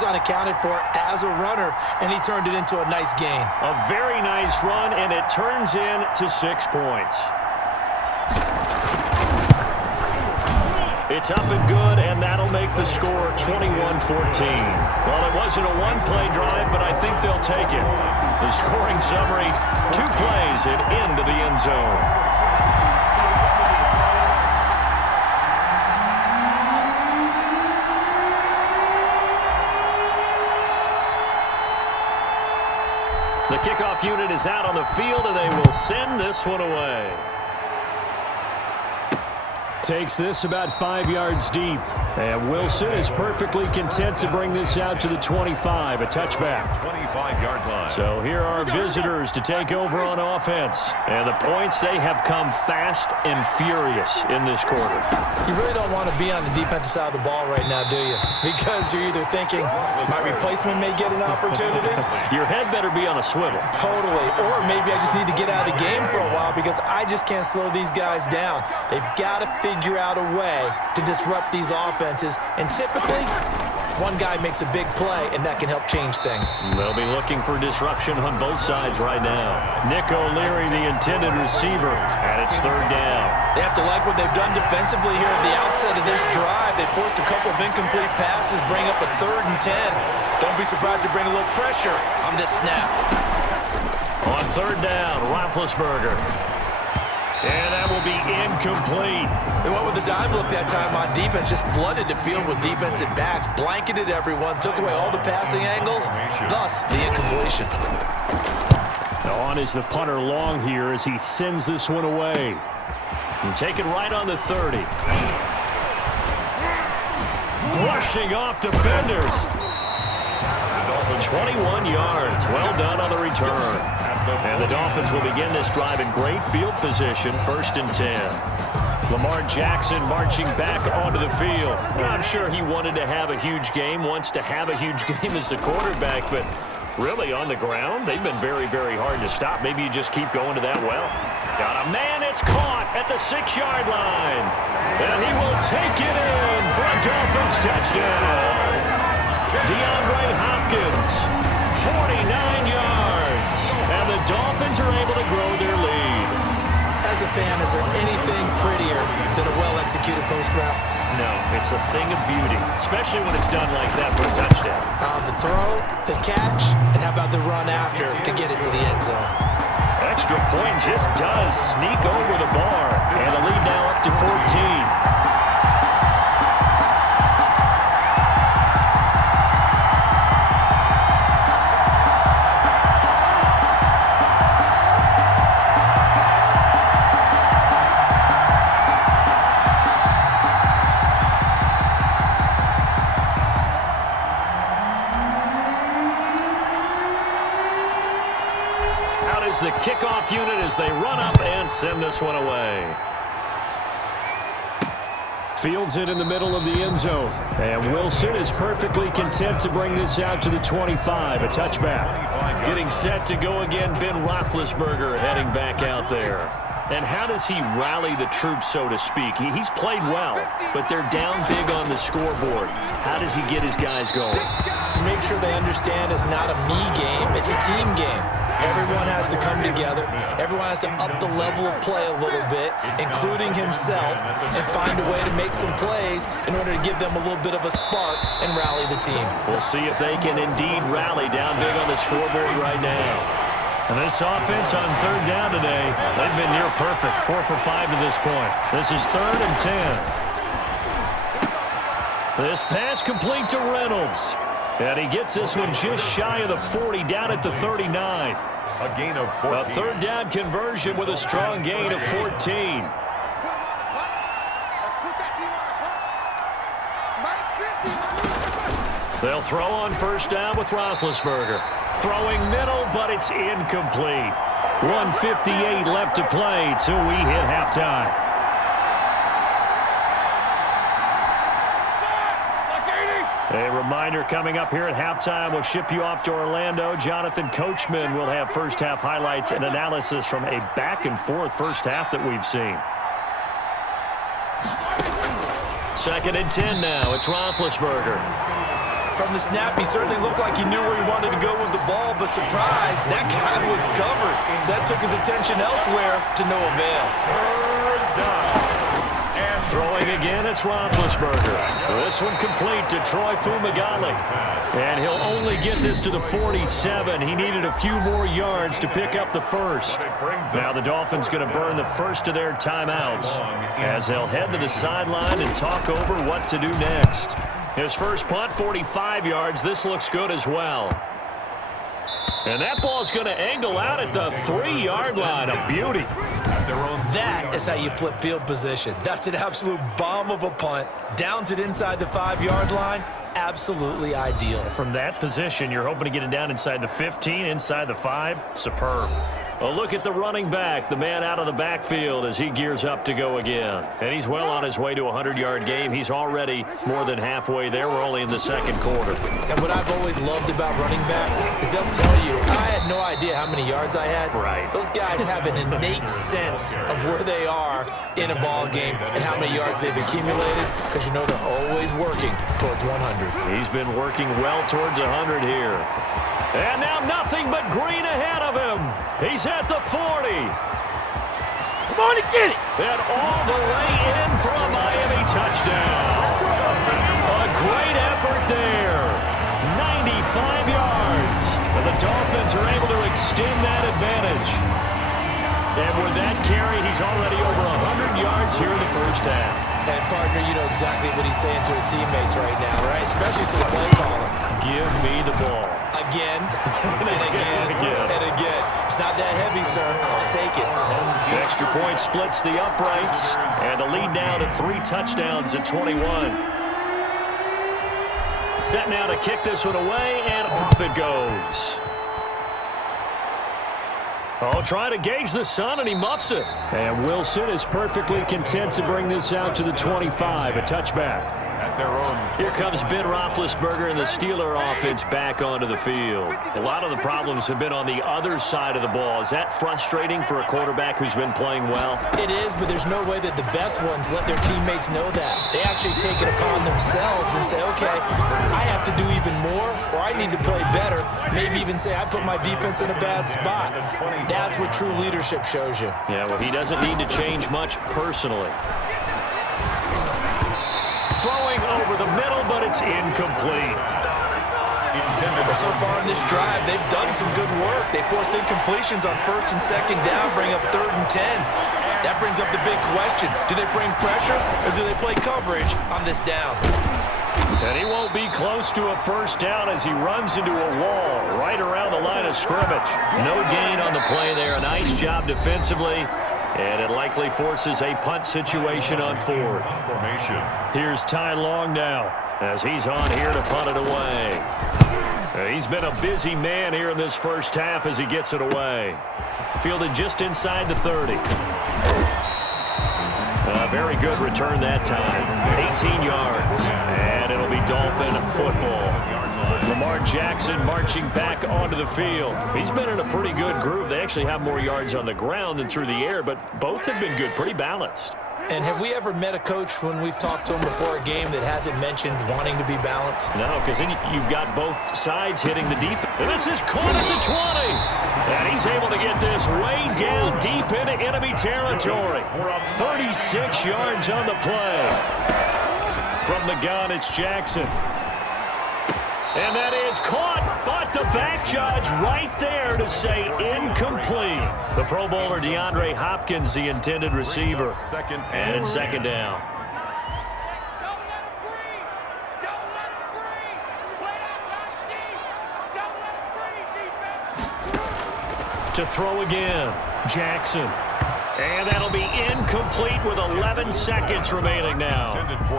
he's unaccounted for as a runner, and he turned it into a nice gain. A very nice run, and it turns into 6 points. It's up and good, and that'll make the score 21-14. Well, it wasn't a one-play drive, but I think they'll take it. The scoring summary, 2 plays and into the end zone. The kickoff unit is out on the field, and they will send this one away. Takes this about 5 yards deep. And Wilson is perfectly content to bring this out to the 25, a touchback. 25-yard line. So here are visitors to take over on offense. And the points, they have come fast and furious in this quarter. You really don't want to be on the defensive side of the ball right now, do you? Because you're either thinking, my replacement may get an opportunity. Your head better be on a swivel. Totally. Or maybe I just need to get out of the game for a while because I just can't slow these guys down. They've got to figure out a way to disrupt these offenses. And typically, one guy makes a big play, and that can help change things. They'll be looking for disruption on both sides right now. Nick O'Leary, the intended receiver, and it's 3rd down. They have to like what they've done defensively here at the outset of this drive. They forced a couple of incomplete passes, bring up a 3rd and 10. Don't be surprised to bring a little pressure on this snap. On 3rd down, Roethlisberger. And that will be incomplete. They went with the dime look that time on defense, just flooded the field with defensive backs, blanketed everyone, took away all the passing angles, thus the incompletion. On is the punter long here as he sends this one away. And take it right on the 30. Brushing off defenders. 21 yards. Well done on the return. And the Dolphins will begin this drive in great field position, 1st and 10. Lamar Jackson marching back onto the field. I'm sure he wanted to have a huge game, wants to have a huge game as the quarterback, but really on the ground, they've been very, very hard to stop. Maybe you just keep going to that well. Got a man, it's caught at the 6-yard line. And he will take it in for a Dolphins touchdown. DeAndre Hopkins, 49 yards. And the Dolphins are able to grow their lead. As a fan, is there anything prettier than a well-executed post route? No, it's a thing of beauty, especially when it's done like that for a touchdown. The throw, the catch, and how about the run after to get it to the end zone? Extra point just does sneak over the bar. And the lead now up to 14. The kickoff unit as they run up and send this one away. Fields it in the middle of the end zone. And Wilson is perfectly content to bring this out to the 25, a touchback. Getting set to go again, Ben Roethlisberger heading back out there. And how does he rally the troops, so to speak? He's played well, but they're down big on the scoreboard. How does he get his guys going? Make sure they understand it's not a me game, it's a team game. Everyone has to come together. Everyone has to up the level of play a little bit, including himself, and find a way to make some plays in order to give them a little bit of a spark and rally the team. We'll see if they can indeed rally down big on the scoreboard right now. And this offense on 3rd down today, they've been near perfect, 4 for 5 to this point. This is 3rd and 10. This pass complete to Reynolds. And he gets this one just shy of the 40, down at the 39. A gain of 14. A 3rd down conversion with a strong gain of 14. They'll throw on 1st down with Roethlisberger. Throwing middle, but it's incomplete. 1:58 left to play till we hit halftime. A reminder coming up here at halftime, we'll ship you off to Orlando. Jonathan Coachman will have first-half highlights and analysis from a back-and-forth first half that we've seen. 2nd and 10 now. It's Roethlisberger. From the snap, he certainly looked like he knew where he wanted to go with the ball, but surprise, that guy was covered. So that took his attention elsewhere to no avail. Throwing again, it's Roethlisberger. This one complete to Troy Fumagalli. And he'll only get this to the 47. He needed a few more yards to pick up the first. Now the Dolphins going to burn the first of their timeouts as they'll head to the sideline and talk over what to do next. His first punt, 45 yards. This looks good as well. And that ball's going to angle out at the 3-yard line. A beauty. That is how you flip field position. That's an absolute bomb of a punt. Downs it inside the 5-yard line. Absolutely ideal. From that position, you're hoping to get it down inside the 15, inside the 5. Superb. A look at the running back, the man out of the backfield as he gears up to go again. And he's well on his way to a 100-yard game. He's already more than halfway there. We're only in the second quarter. And what I've always loved about running backs is they'll tell you, I had no idea how many yards I had. Right. Those guys have an innate sense of where they are in a ball game and how many yards they've accumulated, because you know they're always working towards 100. He's been working well towards 100 here. And now nothing but green ahead of him. He's at the 40. Come on and get it. And all the way in for a Miami touchdown. A great effort there. 95 yards. And the Dolphins are able to extend that advantage. And with that carry, he's already over 100 yards here in the first half. And, partner, you know exactly what he's saying to his teammates right now, right? Especially to the play caller. Give me the ball. Again, and again, and again. It's not that heavy, sir. I'll take it. The extra point splits the uprights, and the lead now to 3 touchdowns at 21. Set now to kick this one away, and off it goes. Oh, trying to gauge the sun, and he muffs it. And Wilson is perfectly content to bring this out to the 25, a touchback. At their own. Here comes Ben Roethlisberger and the Steeler offense back onto the field. A lot of the problems have been on the other side of the ball. Is that frustrating for a quarterback who's been playing well? It is, but there's no way that the best ones let their teammates know that. They actually take it upon themselves and say, okay, I have to do even more, or I need to play better. Maybe even say I put my defense in a bad spot. That's what true leadership shows you. Yeah, well, he doesn't need to change much personally. Throwing over the middle, but it's incomplete. Well, so far in this drive, they've done some good work. They force incompletions on 1st and 2nd down, bring up 3rd and 10. That brings up the big question. Do they bring pressure, or do they play coverage on this down? And he won't be close to a first down as he runs into a wall right around the line of scrimmage. No gain on the play there. A nice job defensively. And it likely forces a punt situation on 4th. Formation. Here's Ty Long now as he's on here to punt it away. He's been a busy man here in this first half as he gets it away. Fielded just inside the 30. A very good return that time. 18 yards. And it'll be Dolphin football. Lamar Jackson marching back onto the field. He's been in a pretty good group. They actually have more yards on the ground than through the air, but both have been good, pretty balanced. And have we ever met a coach when we've talked to him before a game that hasn't mentioned wanting to be balanced? No, because then you've got both sides hitting the defense. And this is caught at the 20. And he's able to get this way down deep into enemy territory. 36 yards on the play. From the gun, it's Jackson. And that is caught, but the back judge right there to say incomplete. The Pro Bowler DeAndre Hopkins, the intended receiver. And it's 2nd down. To throw again, Jackson. And that'll be incomplete with 11 seconds remaining now.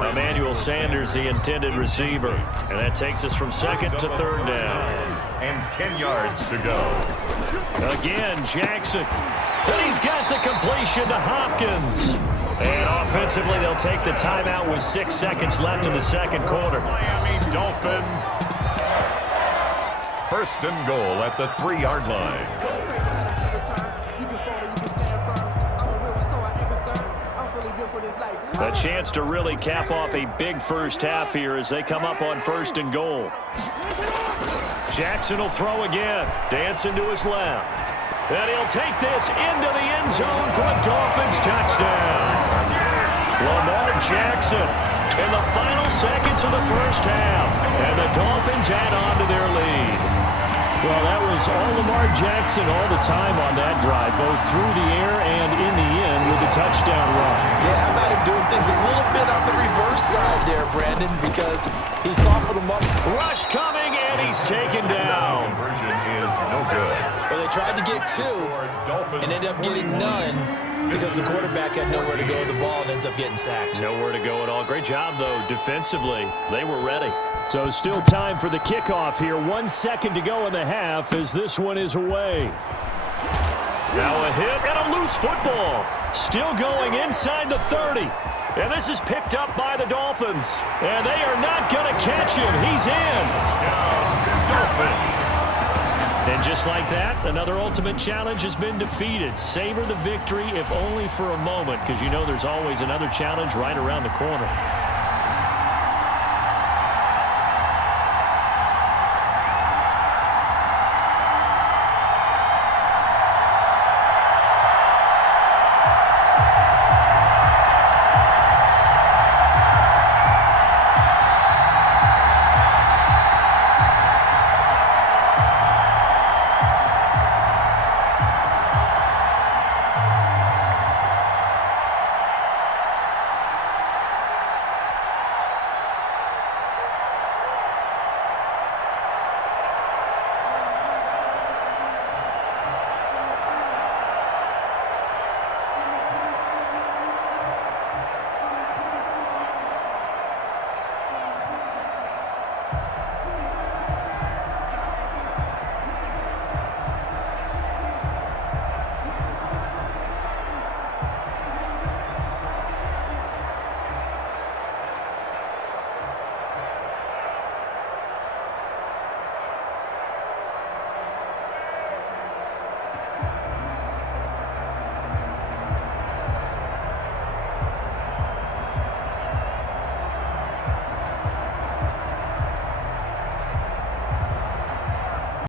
Emmanuel Sanders, the intended receiver. And that takes us from 2nd to 3rd down. And 10 yards to go. Again, Jackson. And he's got the completion to Hopkins. And offensively, they'll take the timeout with 6 seconds left in the second quarter. Miami Dolphin. 1st and goal at the 3-yard line. A chance to really cap off a big first half here as they come up on 1st and goal. Jackson will throw again. Dancing to his left. And he'll take this into the end zone for a Dolphins touchdown. Lamar Jackson in the final seconds of the first half. And the Dolphins add on to their lead. Well, that was all Lamar Jackson all the time on that drive, both through the air and in the end with a touchdown run. Yeah, how about him doing things a little bit on the reverse side there, Brandon, because he softened him up. Rush coming, and he's taken down. Conversion is no good. But they tried to get 2 and ended up getting none because the quarterback had nowhere to go with the ball and ends up getting sacked. Nowhere to go at all. Great job, though, defensively. They were ready. So still time for the kickoff here. 1 second to go in the half as this one is away. Now a hit and a loose football. Still going inside the 30. And this is picked up by the Dolphins. And they are not going to catch him. He's in. Dolphins. And just like that, another ultimate challenge has been defeated. Savor the victory, if only for a moment, because you know there's always another challenge right around the corner.